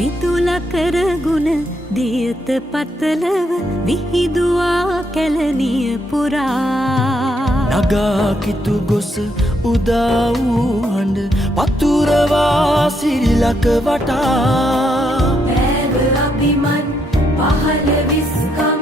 විදුල කරගුණ දියත පතලව විහිදුවා කැලණිය පුරා නගාකිතු ගොස උදා වූ හඬ පතුරවා සිරිලක වටා පෑව අභිමන් පහළ විස්කම්